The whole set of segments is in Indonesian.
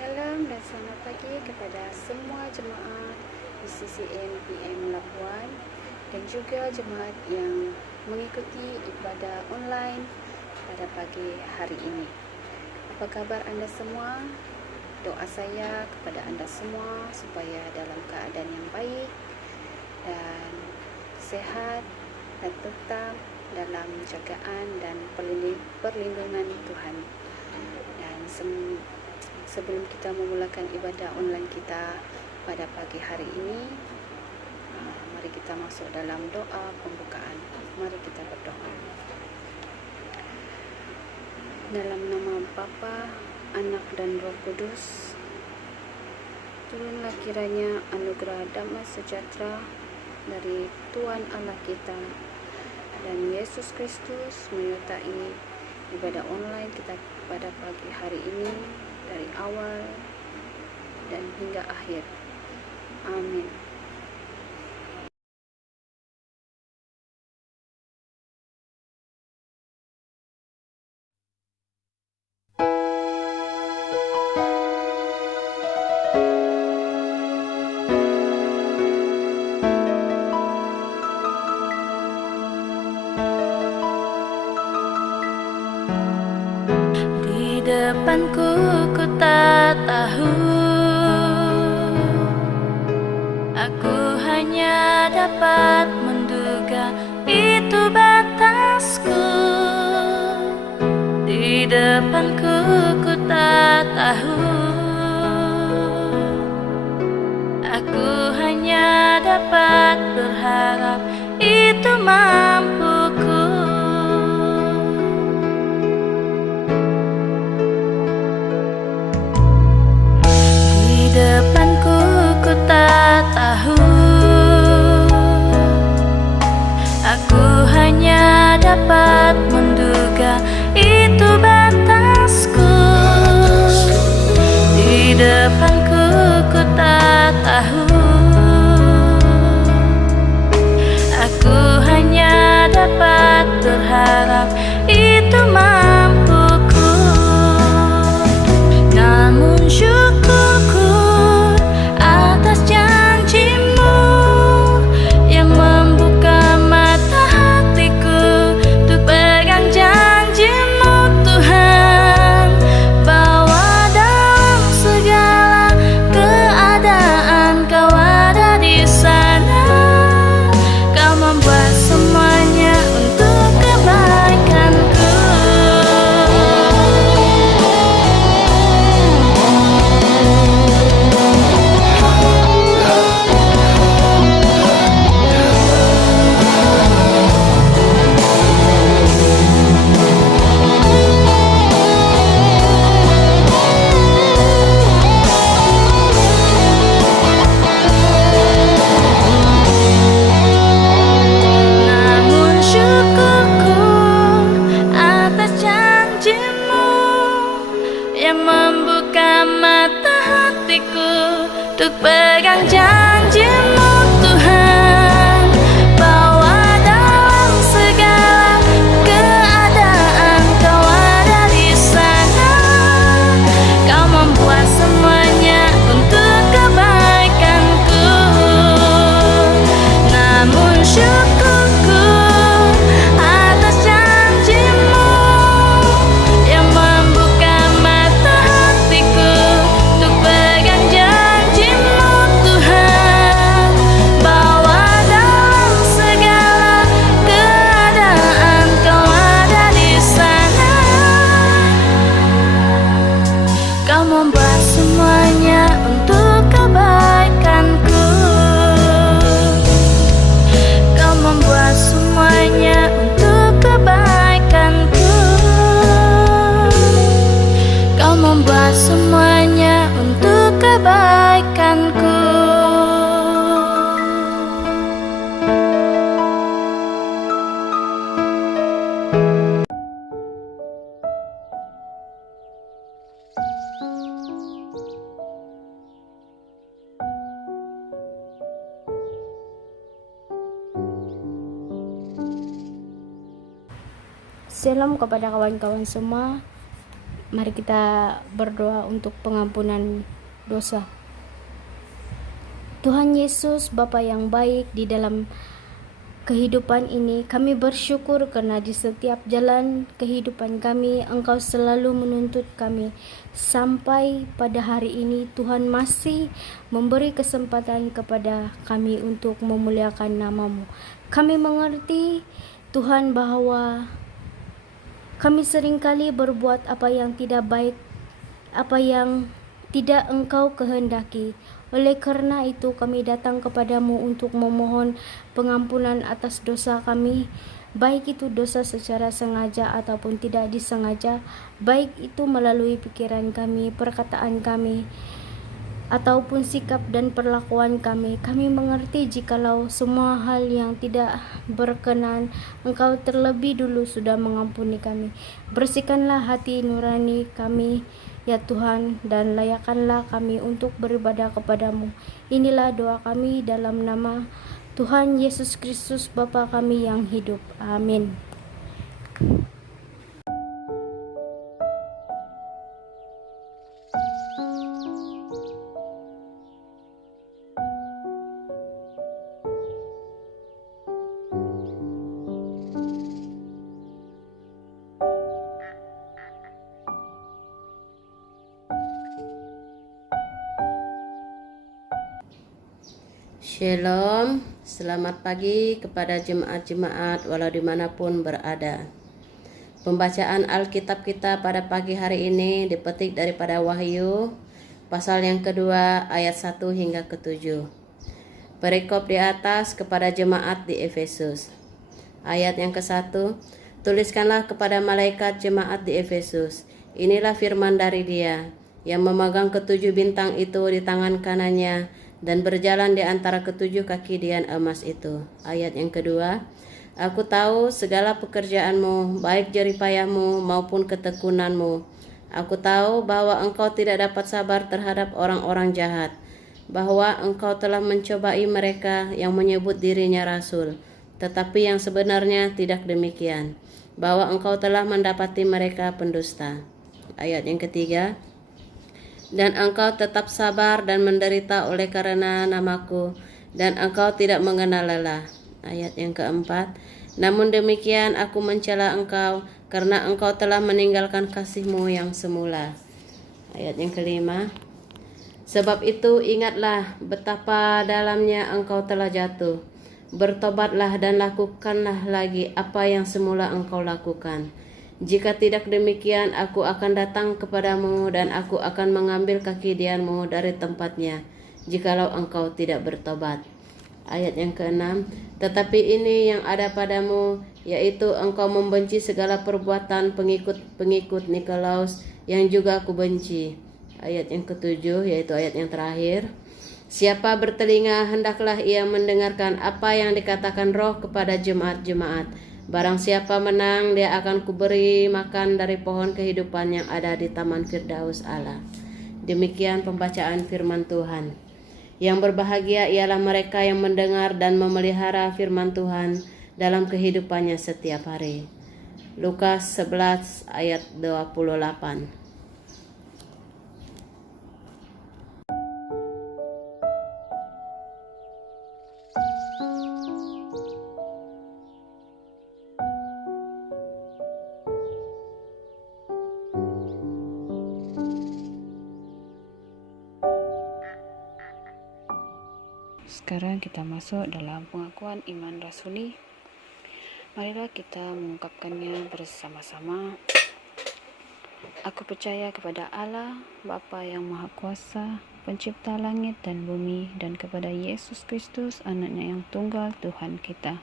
Shalom dan selamat pagi kepada semua jemaat di CCM PM Labuan dan juga jemaat yang mengikuti ibadah online pada pagi hari ini. Apa kabar anda semua? Doa saya kepada anda semua supaya dalam keadaan yang baik dan sehat dan tetap dalam jagaan dan perlindungan Tuhan. Dan sebelum kita memulakan ibadah online kita pada pagi hari ini, mari kita masuk dalam doa pembukaan. Mari kita berdoa. Dalam nama Bapa, Anak dan Roh Kudus, turunlah kiranya anugerah damai sejahtera dari Tuhan Allah kita dan Yesus Kristus menyertai ibadah online kita pada pagi hari ini dari awal dan hingga akhir. Amin. Di depanku ku tak tahu, aku hanya dapat menduga itu batasku. Di depanku ku tak tahu, aku hanya dapat berharap itu mampuku. Di depanku ku tak tahu, aku hanya dapat menduga itu batasku. Di depanku ku tak tahu, aku hanya dapat berharap itu mampuku. Namun syukurku atas janjimu yang membuka mata hatiku untuk pegang janjimu, Tuhan, bahwa dalam segala keadaan Kau ada di sana. Kau membuat semuanya untuk kebaikanku. Namun syukurku atas janjimu yang membuka mata hatiku untuk pegang janjimu, Tuhan, bahwa dalam segala keadaan Kau ada di sana. Kau membuat semuanya untuk kebaikanku. Namun syukurku atas janjimu yang membuka mata hatiku untuk pegang janjimu, Tuhan, bahwa dalam segala keadaan Kau ada di sana. Kau membuat semuanya untuk kebaikanku. Kau membuat semuanya untuk kebaikanku. Kau membuat semuanya untuk kebaikanku. Salam kepada kawan-kawan semua. Mari kita berdoa untuk pengampunan dosa. Tuhan Yesus, Bapa yang baik, di dalam kehidupan ini kami bersyukur karena di setiap jalan kehidupan kami Engkau selalu menuntut kami. Sampai pada hari ini Tuhan masih memberi kesempatan kepada kami untuk memuliakan nama-Mu. Kami mengerti Tuhan bahwa kami seringkali berbuat apa yang tidak baik, apa yang tidak Engkau kehendaki. Oleh karena itu kami datang kepadamu untuk memohon pengampunan atas dosa kami, baik itu dosa secara sengaja ataupun tidak disengaja, baik itu melalui pikiran kami, perkataan kami, ataupun sikap dan perlakuan kami. Kami mengerti jikalau semua hal yang tidak berkenan, Engkau terlebih dulu sudah mengampuni kami. Bersihkanlah hati nurani kami, ya Tuhan, dan layakkanlah kami untuk beribadah kepadamu. Inilah doa kami dalam nama Tuhan Yesus Kristus, Bapa kami yang hidup. Amin. Shalom, selamat pagi kepada jemaat-jemaat walau dimanapun berada. Pembacaan Alkitab kita pada pagi hari ini dipetik daripada Wahyu, pasal yang kedua ayat 1 hingga ke-7. Perikop di atas kepada jemaat di Efesus. Ayat yang ke-1, tuliskanlah kepada malaikat jemaat di Efesus, inilah firman dari Dia, yang memegang ketujuh bintang itu di tangan kanannya, dan berjalan di antara ketujuh kaki dian emas itu. Ayat yang kedua, aku tahu segala pekerjaanmu, baik jeripayahmu maupun ketekunanmu. Aku tahu bahwa engkau tidak dapat sabar terhadap orang-orang jahat, bahwa engkau telah mencobai mereka yang menyebut dirinya rasul, tetapi yang sebenarnya tidak demikian, bahwa engkau telah mendapati mereka pendusta. Ayat yang ketiga, dan engkau tetap sabar dan menderita oleh karena namaku, dan engkau tidak mengenal lelah. Ayat yang keempat, namun demikian aku mencela engkau, karena engkau telah meninggalkan kasihmu yang semula. Ayat yang kelima, sebab itu ingatlah betapa dalamnya engkau telah jatuh. Bertobatlah dan lakukanlah lagi apa yang semula engkau lakukan. Jika tidak demikian, aku akan datang kepadamu dan aku akan mengambil kaki dianmu dari tempatnya, jikalau engkau tidak bertobat. Ayat yang keenam, tetapi ini yang ada padamu, yaitu engkau membenci segala perbuatan pengikut-pengikut Nikolaus yang juga aku benci. Ayat yang ketujuh, yaitu ayat yang terakhir, siapa bertelinga hendaklah ia mendengarkan apa yang dikatakan Roh kepada jemaat-jemaat. Barang siapa menang, dia akan kuberi makan dari pohon kehidupan yang ada di Taman Firdaus Allah. Demikian pembacaan firman Tuhan. Yang berbahagia ialah mereka yang mendengar dan memelihara firman Tuhan dalam kehidupannya setiap hari. Lukas 11 ayat 28. Sekarang kita masuk dalam pengakuan iman rasuli. Marilah kita mengungkapkannya bersama-sama. Aku percaya kepada Allah, Bapa yang Maha Kuasa, Pencipta langit dan bumi, dan kepada Yesus Kristus, anaknya yang tunggal Tuhan kita,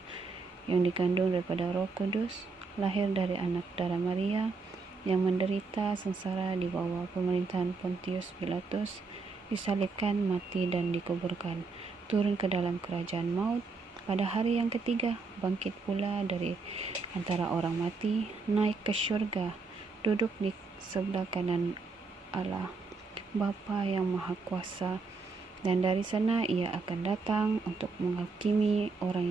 yang dikandung daripada Roh Kudus, lahir dari anak darah Maria, yang menderita sengsara di bawah pemerintahan Pontius Pilatus, disalibkan, mati, dan dikuburkan, turun ke dalam kerajaan maut, pada hari yang ketiga bangkit pula dari antara orang mati, naik ke syurga, duduk di sebelah kanan Allah Bapa yang Maha Kuasa, dan dari sana ia akan datang untuk menghakimi orang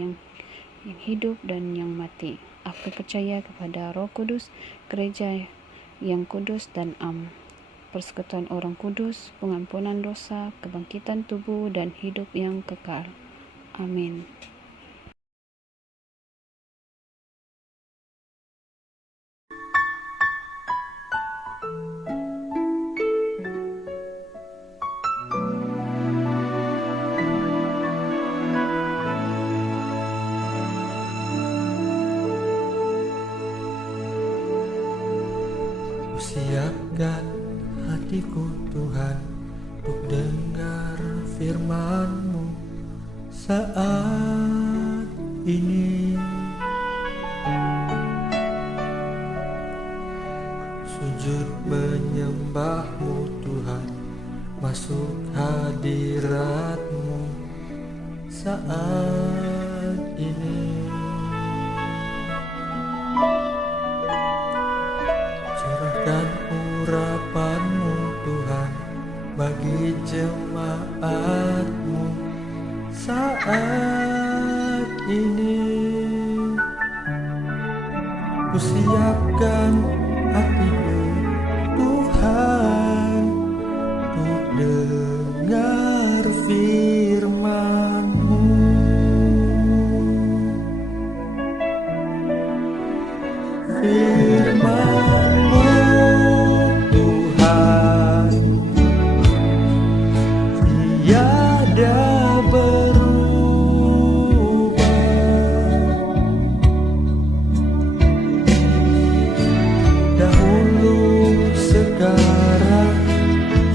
yang hidup dan yang mati. Aku percaya kepada Roh Kudus, gereja yang kudus dan am, persekutuan orang kudus, pengampunan dosa, kebangkitan tubuh, dan hidup yang kekal. Amin. Siapkan hatiku Tuhan untuk dengar firman-Mu saat ini. Sujud menyembah-Mu Tuhan, masuk hadirat-Mu saat ini. Curahkan urapan-Mu Tuhan bagi jemaat-Mu saat ini. Ku siapkan hatiku Tuhan untuk dengar firman-Mu. Firman-Mu Tuhan tiada berubah. Dahulu, sekarang,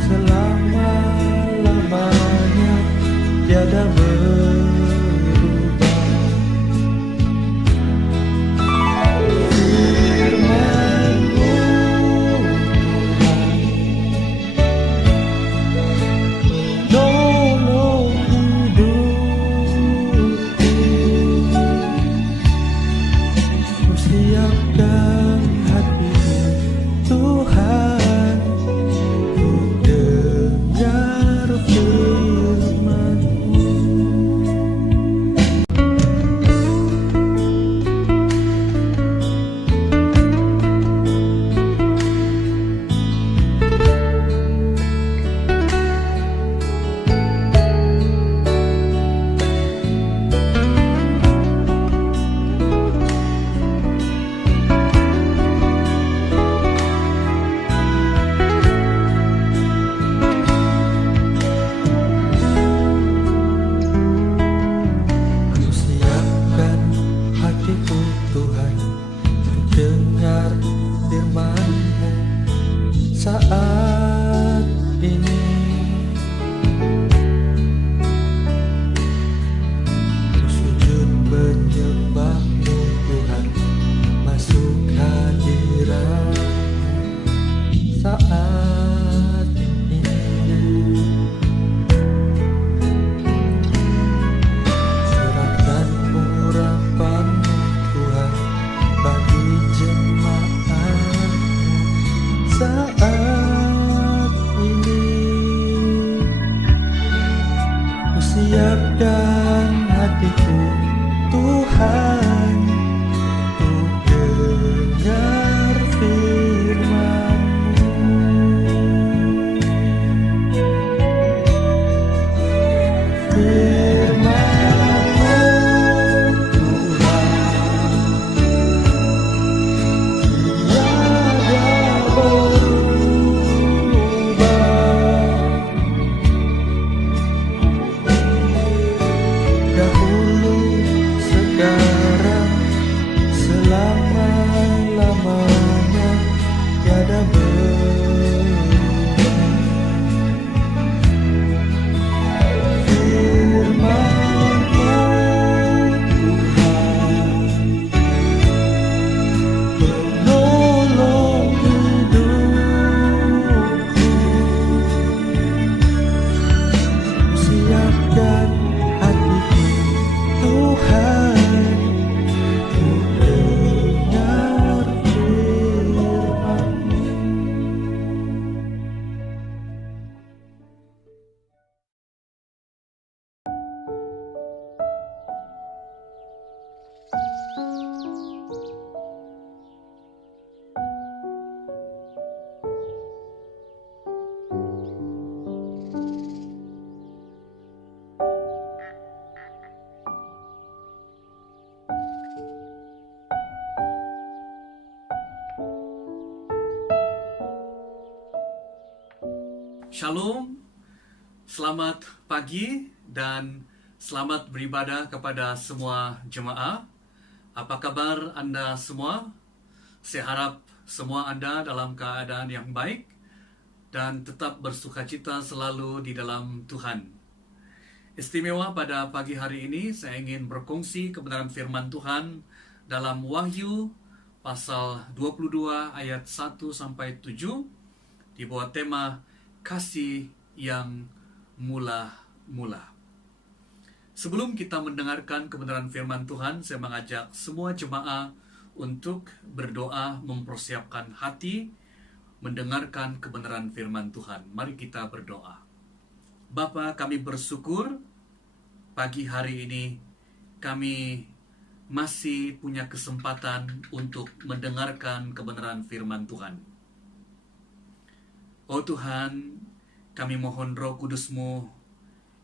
selama-lamanya tiada berubah. Siapkan hatiku Tuhan untuk dengar firman-Mu. Hatiku Tuhan untuk dengar firman-Mu saat ini. Ku sujud menyembah-Mu Tuhan, masuk hadirat-Mu saat ini. Curahkan urapan-Mu Tuhan bagi jemaat-Mu saat ini. Ku siapkan hatiku Tuhan untuk dengar firman-Mu. Firman-Mu Tuhan tiada berubah. Dahulu, sekarang, selama-lamanya tiada berubah. Firman-Mu Tuhan, penolong hidupku. Ku siapkan hatiku Tuhan Shalom, selamat pagi dan selamat beribadah kepada semua jemaah. Apa kabar Anda semua? Saya harap semua Anda dalam keadaan yang baik dan tetap bersukacita selalu di dalam Tuhan. Istimewa pada pagi hari ini saya ingin berkongsi kebenaran firman Tuhan dalam Wahyu pasal 22 ayat 1 sampai 7 di bawah tema kasih yang mula-mula. Sebelum kita mendengarkan kebenaran firman Tuhan, saya mengajak semua jemaah untuk berdoa mempersiapkan hati mendengarkan kebenaran firman Tuhan. Mari kita berdoa. Bapa, kami bersyukur pagi hari ini kami masih punya kesempatan untuk mendengarkan kebenaran firman Tuhan. Oh Tuhan, kami mohon Roh Kudus-Mu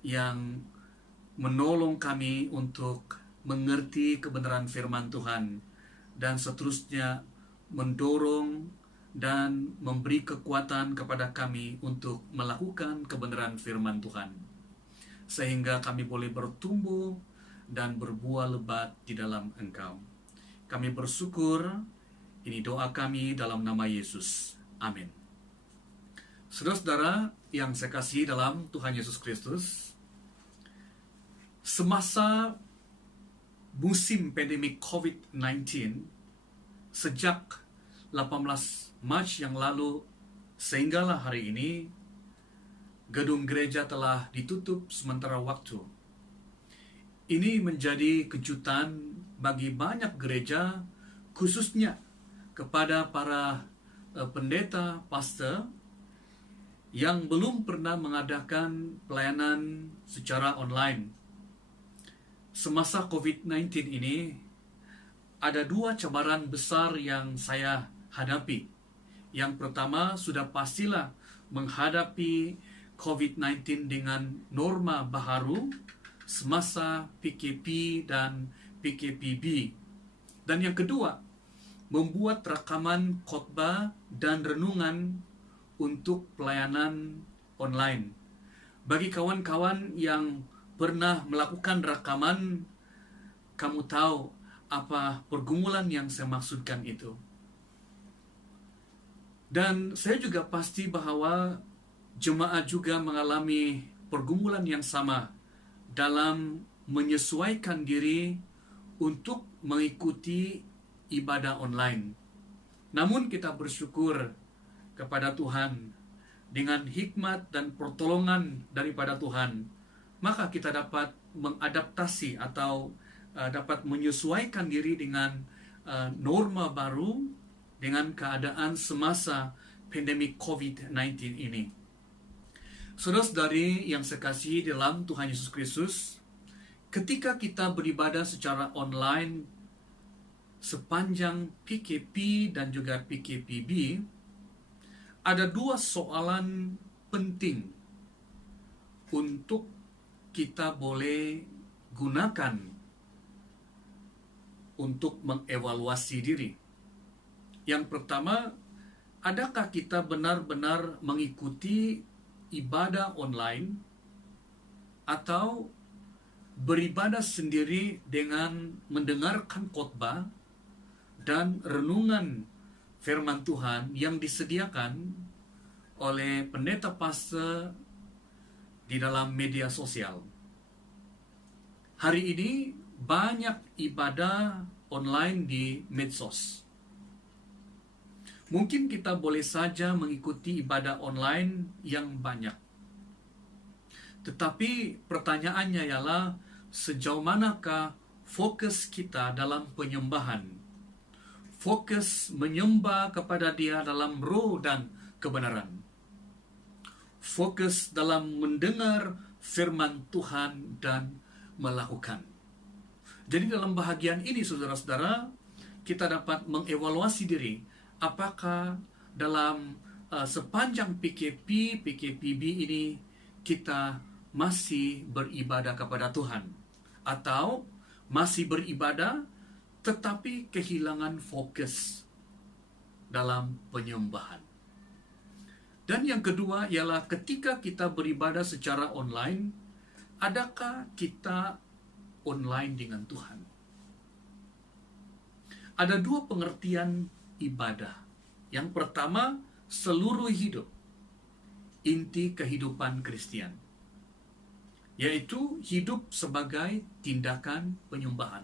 yang menolong kami untuk mengerti kebenaran firman Tuhan dan seterusnya mendorong dan memberi kekuatan kepada kami untuk melakukan kebenaran firman Tuhan sehingga kami boleh bertumbuh dan berbuah lebat di dalam Engkau. Kami bersyukur, ini doa kami dalam nama Yesus. Amin. Saudara-saudara yang saya kasih dalam Tuhan Yesus Kristus, semasa musim pandemi COVID-19, sejak 18 Mac yang lalu sehinggalah hari ini, gedung gereja telah ditutup sementara waktu. Ini menjadi kejutan bagi banyak gereja, khususnya kepada para pendeta, pastor, yang belum pernah mengadakan pelayanan secara online. Semasa COVID-19 ini, ada dua cabaran besar yang saya hadapi. Yang pertama, sudah pastilah menghadapi COVID-19 dengan norma baru semasa PKP dan PKPB. Dan yang kedua, membuat rekaman khotbah dan renungan untuk pelayanan online. Bagi kawan-kawan yang pernah melakukan rekaman, kamu tahu apa pergumulan yang saya maksudkan itu. Dan saya juga pasti bahwa jemaat juga mengalami pergumulan yang sama dalam menyesuaikan diri untuk mengikuti ibadah online. Namun kita bersyukur kepada Tuhan, dengan hikmat dan pertolongan daripada Tuhan, maka kita dapat mengadaptasi atau dapat menyesuaikan diri dengan norma baru dengan keadaan semasa pandemi COVID-19 ini. Saudara-saudari yang saya kasihi dalam Tuhan Yesus Kristus, ketika kita beribadah secara online sepanjang PKP dan juga PKPB, ada dua soalan penting untuk kita boleh gunakan untuk mengevaluasi diri. Yang pertama, adakah kita benar-benar mengikuti ibadah online atau beribadah sendiri dengan mendengarkan khotbah dan renungan firman Tuhan yang disediakan oleh pendeta pastor di dalam media sosial. Hari ini banyak ibadah online di medsos. Mungkin kita boleh saja mengikuti ibadah online yang banyak. Tetapi pertanyaannya ialah sejauh manakah fokus kita dalam penyembahan? Fokus menyembah kepada Dia dalam roh dan kebenaran. Fokus dalam mendengar firman Tuhan dan melakukan. Jadi dalam bahagian ini, saudara-saudara, kita dapat mengevaluasi diri. Apakah dalam sepanjang PKP, PKPB ini kita masih beribadah kepada Tuhan? Atau masih beribadah tetapi kehilangan fokus dalam penyembahan? Dan yang kedua ialah ketika kita beribadah secara online, adakah kita online dengan Tuhan? Ada dua pengertian ibadah. Yang pertama, seluruh hidup, inti kehidupan Kristen, yaitu hidup sebagai tindakan penyembahan.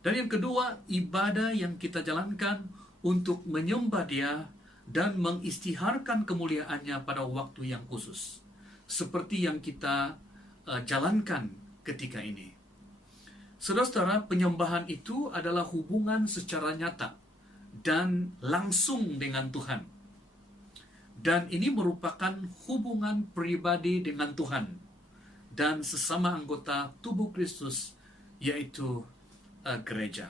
Dan yang kedua, ibadah yang kita jalankan untuk menyembah Dia dan mengisytiharkan kemuliaannya pada waktu yang khusus, seperti yang kita jalankan ketika ini. Saudara-saudara, penyembahan itu adalah hubungan secara nyata dan langsung dengan Tuhan. Dan ini merupakan hubungan pribadi dengan Tuhan dan sesama anggota tubuh Kristus, yaitu gereja.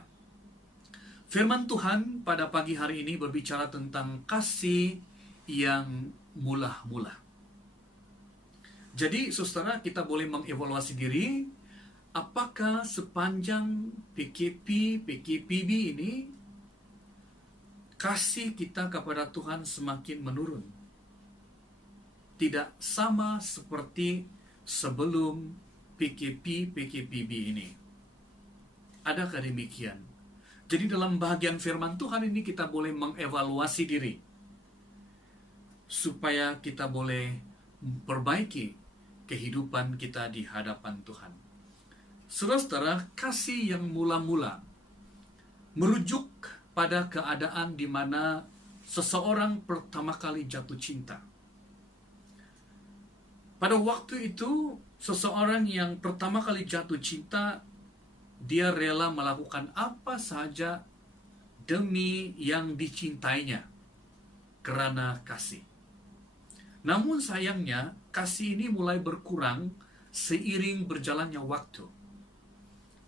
Firman Tuhan pada pagi hari ini berbicara tentang kasih yang mula-mula. Jadi, saudara, kita boleh mengevaluasi diri, apakah sepanjang PKP-PKPB ini kasih kita kepada Tuhan semakin menurun? Tidak sama seperti sebelum PKP-PKPB ini. Adakah demikian? Jadi dalam bahagian firman Tuhan ini kita boleh mengevaluasi diri, supaya kita boleh memperbaiki kehidupan kita di hadapan Tuhan. Saudara-saudara, kasih yang mula-mula merujuk pada keadaan di mana seseorang pertama kali jatuh cinta. Pada waktu itu, seseorang yang pertama kali jatuh cinta, dia rela melakukan apa saja demi yang dicintainya karena kasih. Namun sayangnya, kasih ini mulai berkurang seiring berjalannya waktu.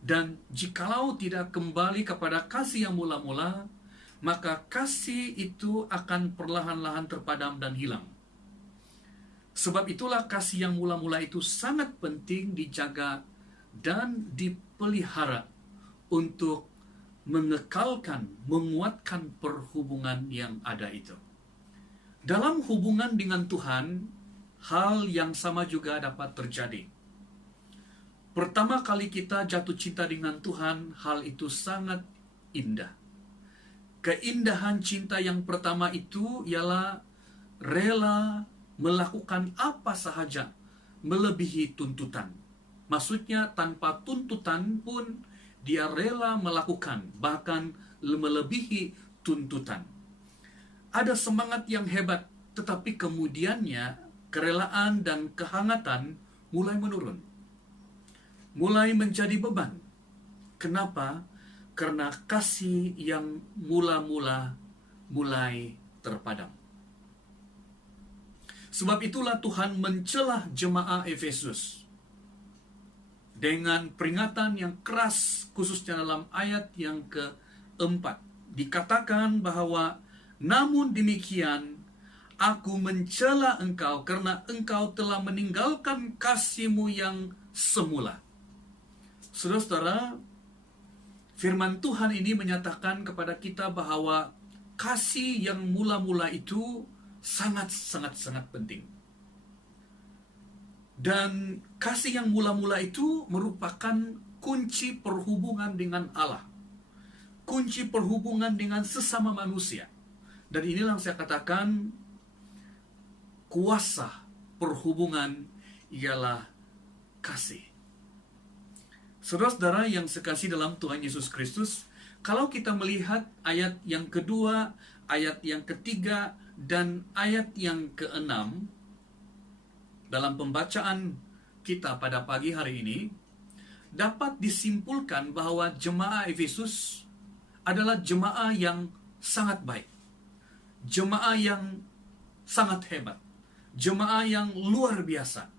Dan jikalau tidak kembali kepada kasih yang mula-mula, maka kasih itu akan perlahan-lahan terpadam dan hilang. Sebab itulah kasih yang mula-mula itu sangat penting dijaga dan dipelihara untuk mengekalkan, menguatkan perhubungan yang ada itu. Dalam hubungan dengan Tuhan, hal yang sama juga dapat terjadi. Pertama kali kita jatuh cinta dengan Tuhan, hal itu sangat indah. Keindahan cinta yang pertama itu ialah rela melakukan apa sahaja melebihi tuntutan. Maksudnya tanpa tuntutan pun dia rela melakukan, bahkan melebihi tuntutan. Ada semangat yang hebat, tetapi kemudiannya kerelaan dan kehangatan mulai menurun. Mulai menjadi beban. Kenapa? Karena kasih yang mula-mula mulai terpadam. Sebab itulah Tuhan mencelah jemaah Efesus dengan peringatan yang keras, khususnya dalam ayat yang keempat. Dikatakan bahwa, namun demikian, aku mencela engkau karena engkau telah meninggalkan kasihmu yang semula. Saudara-saudara, firman Tuhan ini menyatakan kepada kita bahwa kasih yang mula-mula itu sangat penting. Dan kasih yang mula-mula itu merupakan kunci perhubungan dengan Allah. Kunci perhubungan dengan sesama manusia. Dan inilah yang saya katakan, kuasa perhubungan ialah kasih. Saudara-saudara yang sekasih dalam Tuhan Yesus Kristus, kalau kita melihat ayat yang kedua, ayat yang ketiga, dan ayat yang keenam, dalam pembacaan kita pada pagi hari ini, dapat disimpulkan bahwa jemaah Efesus adalah jemaah yang sangat baik. Jemaah yang sangat hebat. Jemaah yang luar biasa.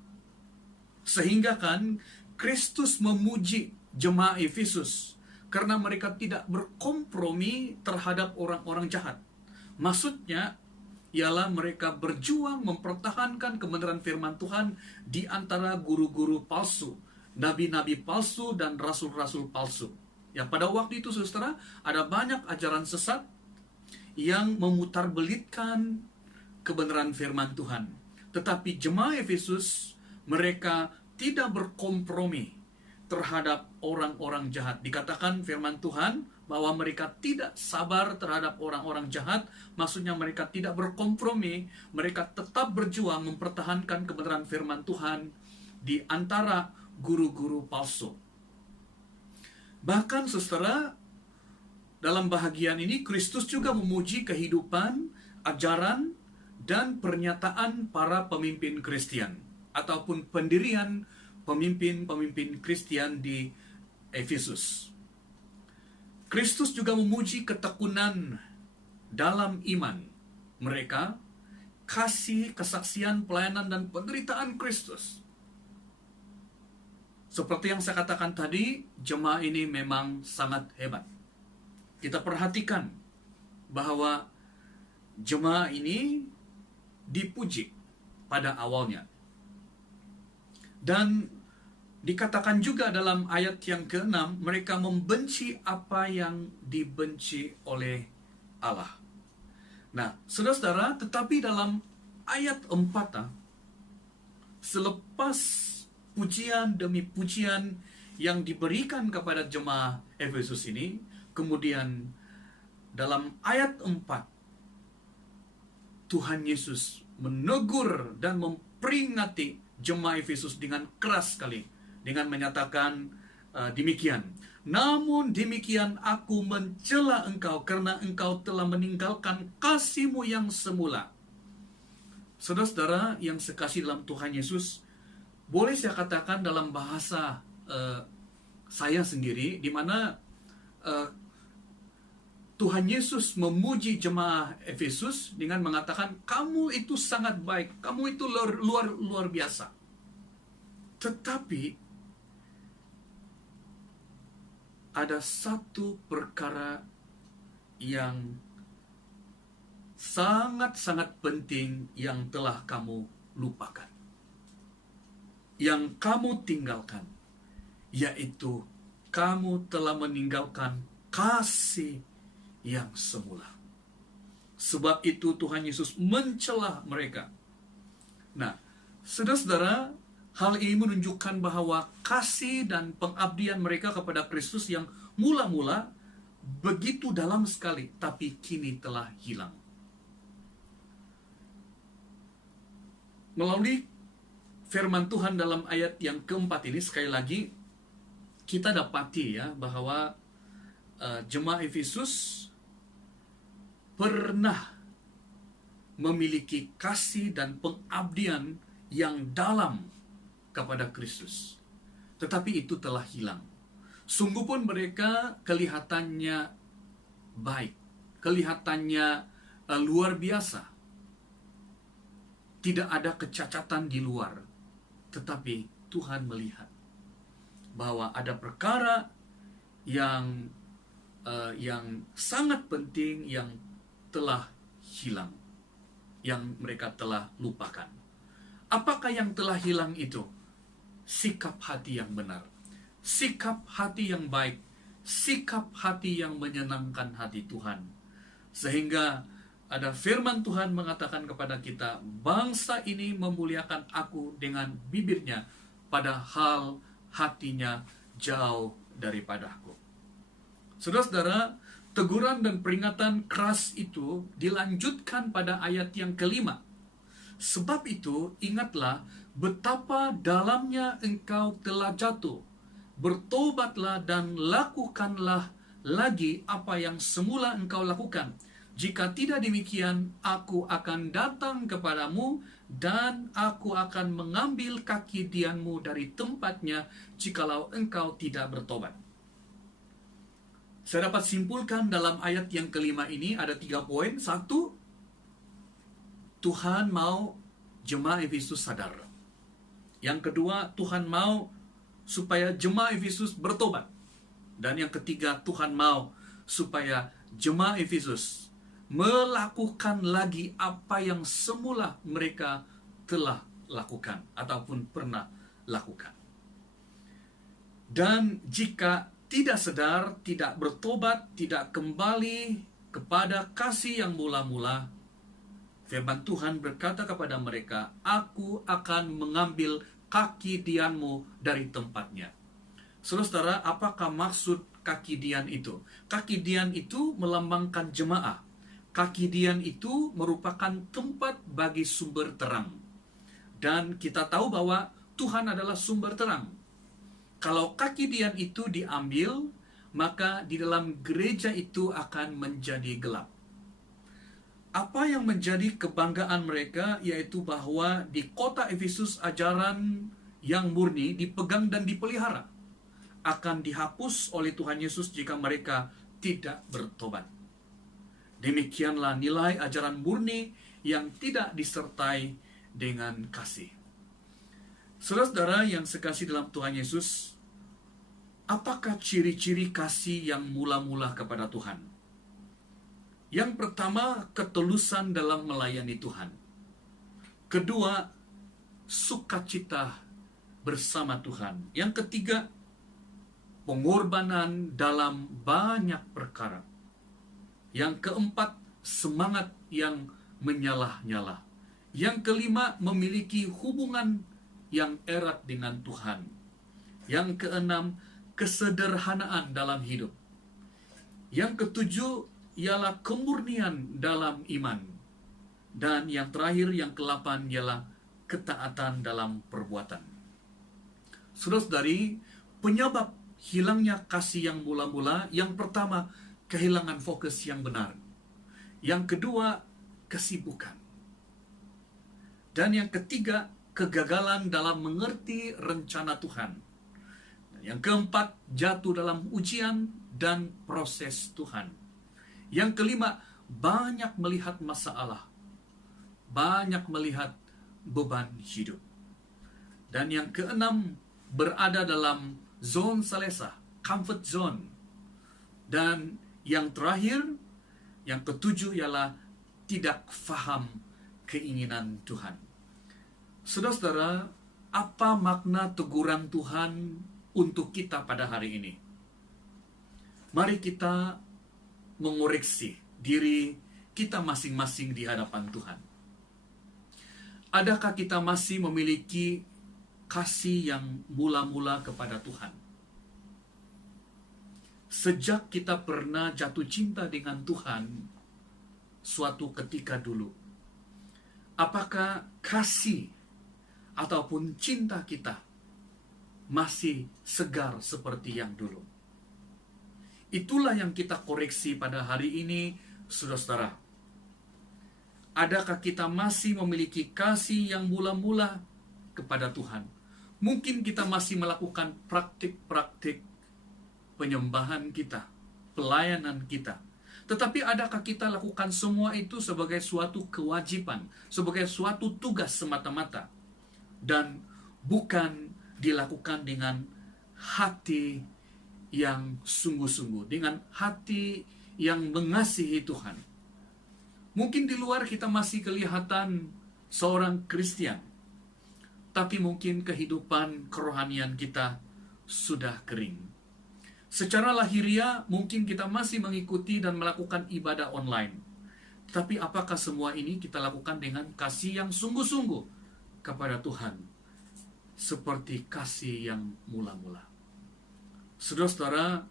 Sehingga kan Kristus memuji jemaah Efesus karena mereka tidak berkompromi terhadap orang-orang jahat. Maksudnya ialah mereka berjuang mempertahankan kebenaran firman Tuhan di antara guru-guru palsu, nabi-nabi palsu, dan rasul-rasul palsu. Ya, pada waktu itu, saudara, ada banyak ajaran sesat yang memutarbelitkan kebenaran firman Tuhan. Tetapi jemaat Efesus, mereka tidak berkompromi terhadap orang-orang jahat. Dikatakan firman Tuhan bahwa mereka tidak sabar terhadap orang-orang jahat. Maksudnya mereka tidak berkompromi, mereka tetap berjuang mempertahankan kebenaran firman Tuhan di antara guru-guru palsu. Bahkan saudara, dalam bahagian ini Kristus juga memuji kehidupan, ajaran, dan pernyataan para pemimpin Kristen ataupun pendirian pemimpin-pemimpin Kristen di Efesus. Kristus juga memuji ketekunan dalam iman mereka, kasih, kesaksian, pelayanan, dan penderitaan Kristus. Seperti yang saya katakan tadi, jemaah ini memang sangat hebat. Kita perhatikan bahwa jemaah ini dipuji pada awalnya. Dan dikatakan juga dalam ayat yang ke-6, mereka membenci apa yang dibenci oleh Allah. Nah, saudara-saudara, tetapi dalam ayat 4, selepas pujian demi pujian yang diberikan kepada jemaah Efesus ini, kemudian dalam ayat 4, Tuhan Yesus menegur dan memperingati jemaat Efesus dengan keras sekali, dengan menyatakan demikian. Namun demikian aku mencela engkau karena engkau telah meninggalkan kasihmu yang semula. Saudara-saudara yang sekasih dalam Tuhan Yesus, boleh saya katakan dalam bahasa saya sendiri, di mana Tuhan Yesus memuji jemaah Efesus dengan mengatakan, kamu itu sangat baik, kamu itu luar biasa. Tetapi ada satu perkara yang sangat-sangat penting yang telah kamu lupakan, yang kamu tinggalkan, yaitu kamu telah meninggalkan kasih yang semula. Sebab itu Tuhan Yesus mencela mereka. Nah, saudara-saudara, hal ini menunjukkan bahwa kasih dan pengabdian mereka kepada Kristus yang mula-mula begitu dalam sekali, tapi kini telah hilang. Melalui firman Tuhan dalam ayat yang keempat ini, sekali lagi kita dapati ya bahwa jemaat Efesus pernah memiliki kasih dan pengabdian yang dalam kepada Kristus. Tetapi itu telah hilang. Sungguh pun mereka kelihatannya baik, kelihatannya luar biasa. Tidak ada kecacatan di luar. Tetapi Tuhan melihat bahwa ada perkara yang sangat penting yang telah hilang, yang mereka telah lupakan. Apakah yang telah hilang itu? Sikap hati yang benar, sikap hati yang baik, sikap hati yang menyenangkan hati Tuhan. Sehingga ada firman Tuhan mengatakan kepada kita, bangsa ini memuliakan aku dengan bibirnya, padahal hatinya jauh daripadaku. Saudara-saudara, teguran dan peringatan keras itu dilanjutkan pada ayat yang kelima. Sebab itu, ingatlah betapa dalamnya engkau telah jatuh. Bertobatlah dan lakukanlah lagi apa yang semula engkau lakukan. Jika tidak demikian, aku akan datang kepadamu dan aku akan mengambil kaki dianmu dari tempatnya jikalau engkau tidak bertobat. Saya dapat simpulkan dalam ayat yang kelima ini ada 3 poin. 1, Tuhan mau jemaat Efesus sadar. Yang kedua, Tuhan mau supaya jemaat Efesus bertobat. Dan yang ketiga, Tuhan mau supaya jemaat Efesus melakukan lagi apa yang semula mereka telah lakukan ataupun pernah lakukan. Dan jika tidak sadar, tidak bertobat, tidak kembali kepada kasih yang mula-mula, Firman Tuhan berkata kepada mereka, "Aku akan mengambil kaki Dianmu dari tempatnya." Saudara, apakah maksud kaki Dian itu? Kaki Dian itu melambangkan jemaah. Kaki Dian itu merupakan tempat bagi sumber terang. Dan kita tahu bahwa Tuhan adalah sumber terang. Kalau kaki Dian itu diambil, maka di dalam gereja itu akan menjadi gelap. Apa yang menjadi kebanggaan mereka yaitu bahwa di kota Efesus ajaran yang murni dipegang dan dipelihara akan dihapus oleh Tuhan Yesus jika mereka tidak bertobat. Demikianlah nilai ajaran murni yang tidak disertai dengan kasih. Saudara-saudara yang sekasih dalam Tuhan Yesus, apakah ciri-ciri kasih yang mula-mula kepada Tuhan? Yang pertama, ketulusan dalam melayani Tuhan. Kedua, sukacita bersama Tuhan. Yang ketiga, pengorbanan dalam banyak perkara. Yang keempat, semangat yang menyala-nyala. Yang kelima, memiliki hubungan yang erat dengan Tuhan. Yang keenam, kesederhanaan dalam hidup. Yang ketujuh, ialah kemurnian dalam iman. Dan yang terakhir, yang ke-8 ialah ketaatan dalam perbuatan. Saudara-saudari, penyebab hilangnya kasih yang mula-mula, yang pertama, kehilangan fokus yang benar. Yang kedua, kesibukan. Dan yang ketiga, kegagalan dalam mengerti rencana Tuhan. Dan yang keempat, jatuh dalam ujian dan proses Tuhan. Yang kelima, banyak melihat masalah, banyak melihat beban hidup. Dan yang keenam, berada dalam zone selesa, comfort zone. Dan yang terakhir, yang ketujuh ialah tidak faham keinginan Tuhan. Saudara-saudara, apa makna teguran Tuhan untuk kita pada hari ini? Mari kita mengoreksi diri kita masing-masing di hadapan Tuhan. Adakah kita masih memiliki kasih yang mula-mula kepada Tuhan? Sejak kita pernah jatuh cinta dengan Tuhan suatu ketika dulu, apakah kasih ataupun cinta kita masih segar seperti yang dulu? Itulah yang kita koreksi pada hari ini, saudara-saudara. Adakah kita masih memiliki kasih yang mula-mula kepada Tuhan? Mungkin kita masih melakukan praktik-praktik penyembahan kita, pelayanan kita. Tetapi adakah kita lakukan semua itu sebagai suatu kewajiban, sebagai suatu tugas semata-mata, dan bukan dilakukan dengan hati yang sungguh-sungguh, dengan hati yang mengasihi Tuhan? Mungkin di luar kita masih kelihatan seorang Kristen, tapi mungkin kehidupan kerohanian kita sudah kering. Secara lahiriah mungkin kita masih mengikuti dan melakukan ibadah online, tapi apakah semua ini kita lakukan dengan kasih yang sungguh-sungguh kepada Tuhan, seperti kasih yang mula-mula? Saudara-saudara,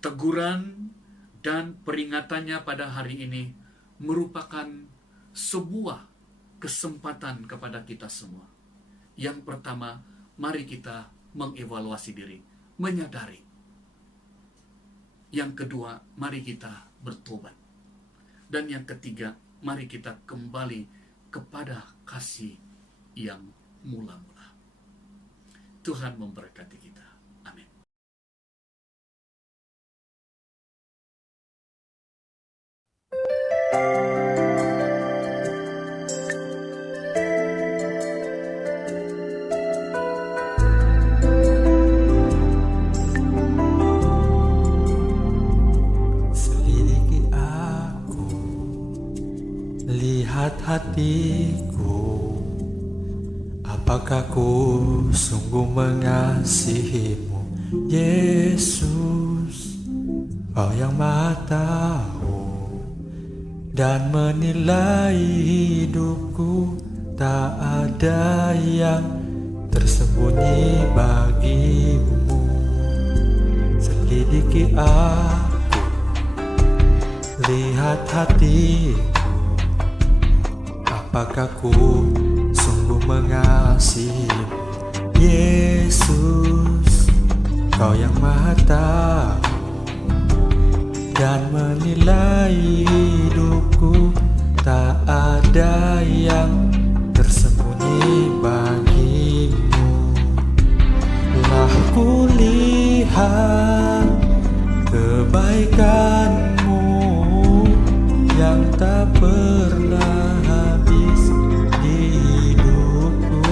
teguran dan peringatannya pada hari ini merupakan sebuah kesempatan kepada kita semua. Yang pertama, mari kita mengevaluasi diri, menyadari. Yang kedua, mari kita bertobat. Dan yang ketiga, mari kita kembali kepada kasih yang mula-mula. Tuhan memberkati kita. Amin. Selidiki aku, lihat hatiku, apakah ku sungguh mengasihimu, Yesus, Kau yang Maha Tahu dan menilai hidupku. Tak ada yang tersembunyi bagimu. Selidiki aku, lihat hatiku. Apakah ku sungguh mengasihimu? Yesus, Kau yang Maha Tahu dan menilai hidupku. Tak ada yang tersembunyi bagimu. Lah ku lihat kebaikanmu yang tak pernah habis di hidupku.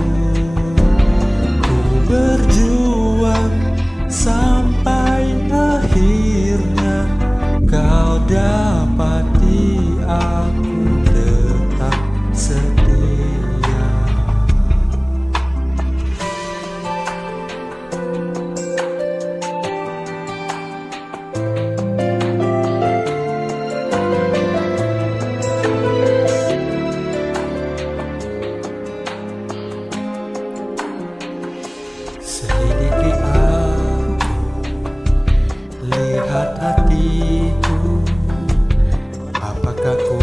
Ku berjuang sampai akhirnya Kau dapati aku tetap setia. Selidiki aku, lihat hatiku. Apakah ku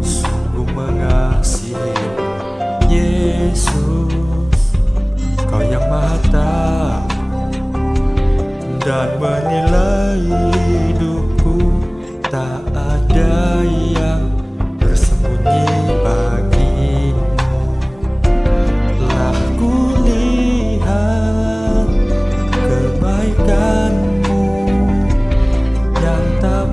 sungguh mengasihimu? Yesus, Kau yang Maha Tahu dan menilai hidupku. Tak ada yang tersembunyi bagimu. Lah ku lihat kebaikanmu yang tak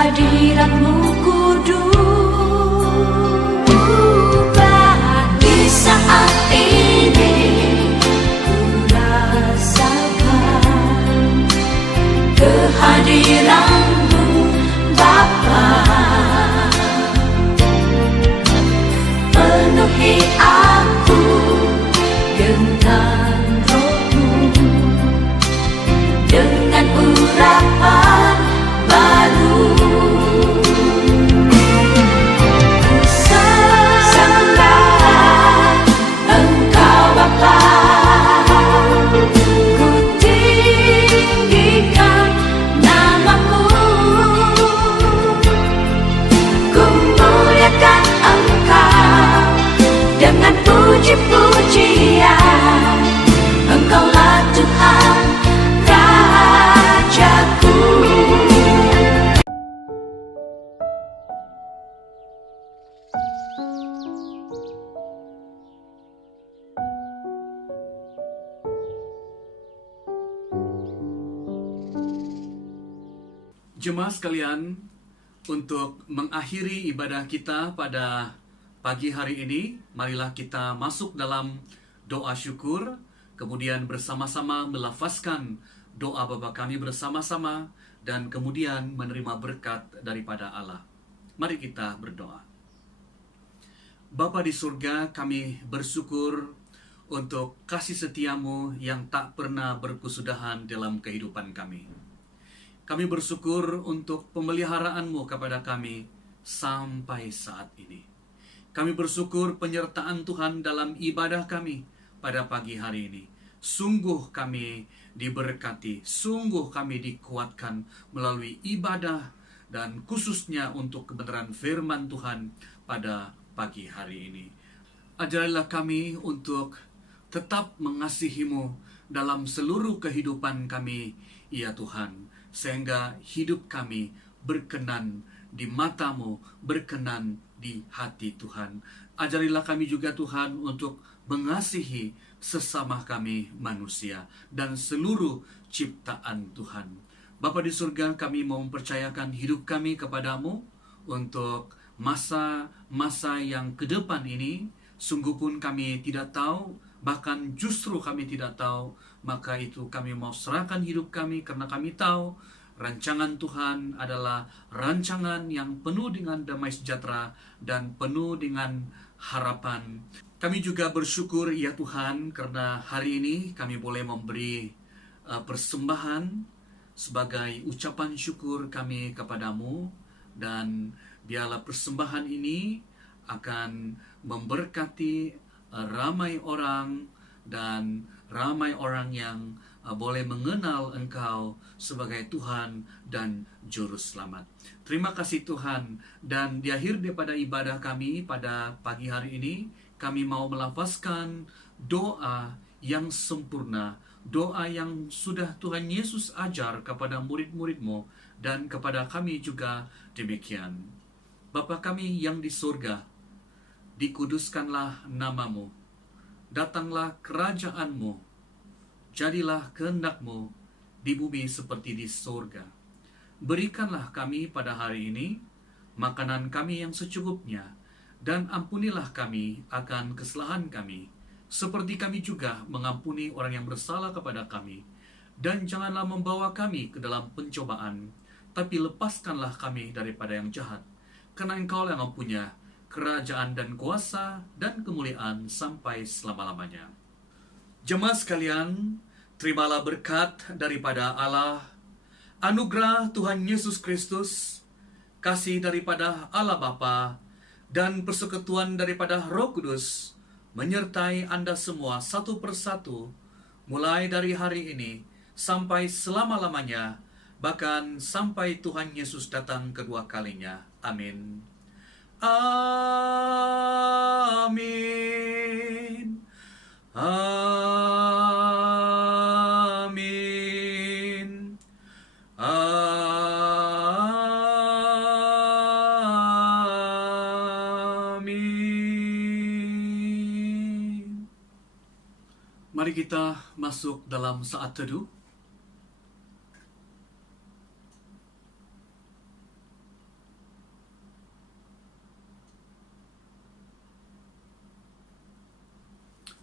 kehadiratmu kudus. Di saat ini ku rasakan kehadiranmu Bapa, penuhi aku dengan roh-Mu, dengan urapan baru. Ku sembah Engkau Bapa, ku tinggikan nama-Mu, ku muliakan Engkau dengan puji-pujian. Engkaulah Tuhan Rajaku. Jemaah sekalian, untuk mengakhiri ibadah kita pada pagi hari ini, marilah kita masuk dalam doa syukur, kemudian bersama-sama melafazkan doa Bapa kami bersama-sama, dan kemudian menerima berkat daripada Allah. Mari kita berdoa. Bapa di surga, kami bersyukur untuk kasih setiamu yang tak pernah berkesudahan dalam kehidupan kami. Kami bersyukur untuk pemeliharaanmu kepada kami sampai saat ini. Kami bersyukur penyertaan Tuhan dalam ibadah kami pada pagi hari ini. Sungguh kami diberkati, sungguh kami dikuatkan melalui ibadah dan khususnya untuk kebenaran firman Tuhan pada pagi hari ini. Ajarilah kami untuk tetap mengasihi-Mu dalam seluruh kehidupan kami, ya Tuhan, sehingga hidup kami berkenan di mata-Mu, berkenan di hati Tuhan. Ajarilah kami juga Tuhan untuk mengasihi sesama kami manusia dan seluruh ciptaan Tuhan. Bapa di surga, kami mau mempercayakan hidup kami kepadamu untuk masa-masa yang ke depan ini. Sungguh pun kami tidak tahu, bahkan justru kami tidak tahu, maka itu kami mau serahkan hidup kami karena kami tahu rancangan Tuhan adalah rancangan yang penuh dengan damai sejahtera dan penuh dengan harapan. Kami juga bersyukur ya Tuhan karena hari ini kami boleh memberi persembahan sebagai ucapan syukur kami kepadamu, dan biarlah persembahan ini akan memberkati ramai orang dan ramai orang yang boleh mengenal Engkau sebagai Tuhan dan Juru Selamat. Terima kasih Tuhan, dan di akhir daripada ibadah kami pada pagi hari ini, kami mau melafazkan doa yang sempurna, doa yang sudah Tuhan Yesus ajar kepada murid-murid-Mu dan kepada kami juga demikian. Bapa kami yang di surga, dikuduskanlah nama-Mu, datanglah kerajaan-Mu, jadilah kehendak-Mu di bumi seperti di surga. Berikanlah kami pada hari ini makanan kami yang secukupnya, dan ampunilah kami akan kesalahan kami, seperti kami juga mengampuni orang yang bersalah kepada kami. Dan janganlah membawa kami ke dalam pencobaan, tapi lepaskanlah kami daripada yang jahat. Karena Engkau yang mempunyai kerajaan dan kuasa dan kemuliaan sampai selama-lamanya. Jemaah sekalian, terimalah berkat daripada Allah, anugerah Tuhan Yesus Kristus, kasih daripada Allah Bapa, dan persekutuan daripada Roh Kudus menyertai Anda semua satu persatu, mulai dari hari ini sampai selama-lamanya, bahkan sampai Tuhan Yesus datang kedua kalinya. Amin. Amin. Amin. Amin. Mari kita masuk dalam saat teduh.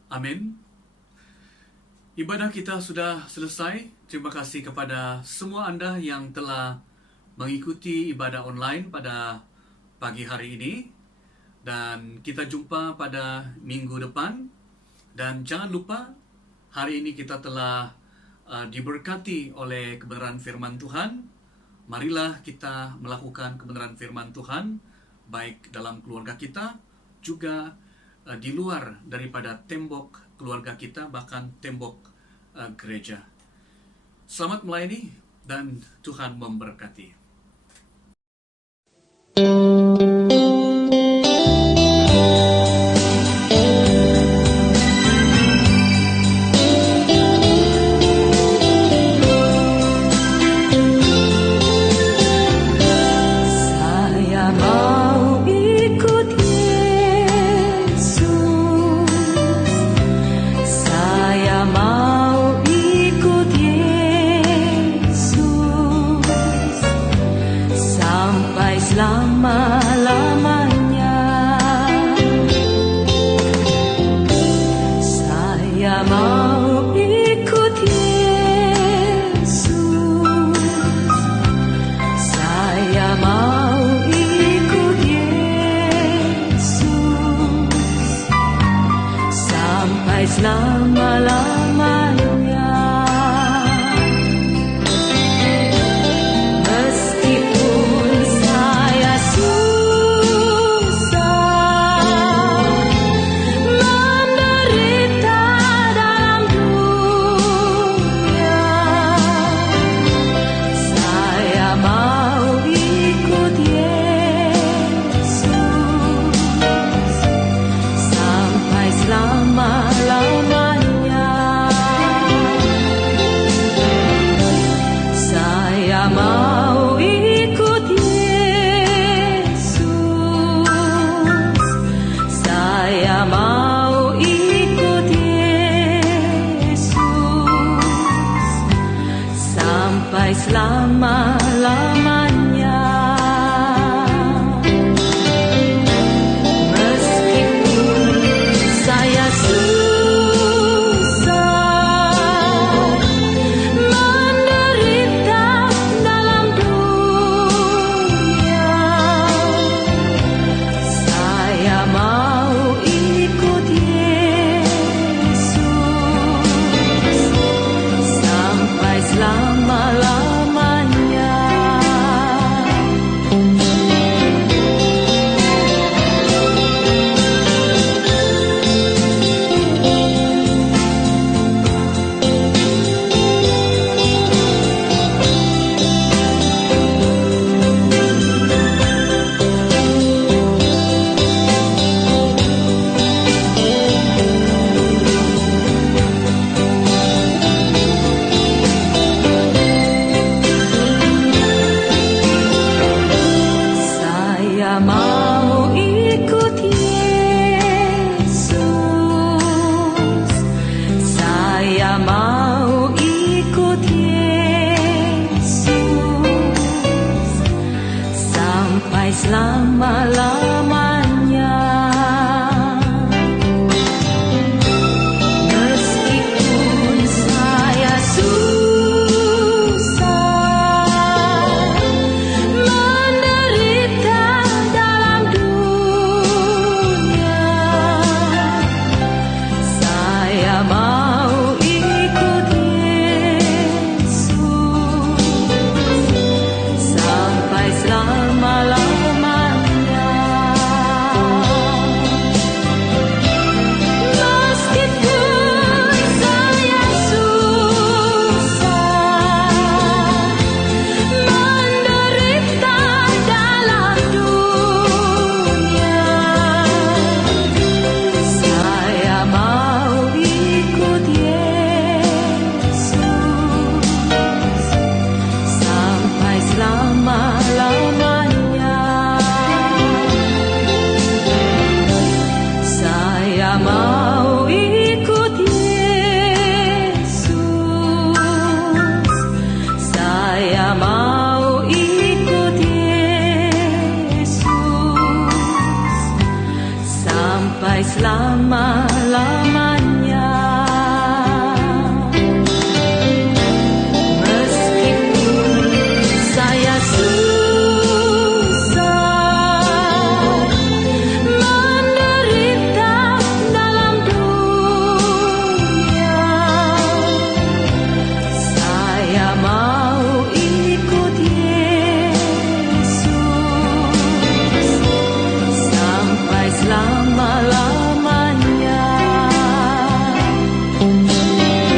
Amin. Ibadah kita sudah selesai. Terima kasih kepada semua anda yang telah mengikuti ibadah online pada pagi hari ini. Dan kita jumpa pada minggu depan. Dan jangan lupa, hari ini kita telah diberkati oleh kebenaran firman Tuhan. Marilah kita melakukan kebenaran firman Tuhan, baik dalam keluarga kita, juga di luar daripada tembok keluarga kita, bahkan tembok gereja. Selamat melayani dan Tuhan memberkati. Selama-lamanya.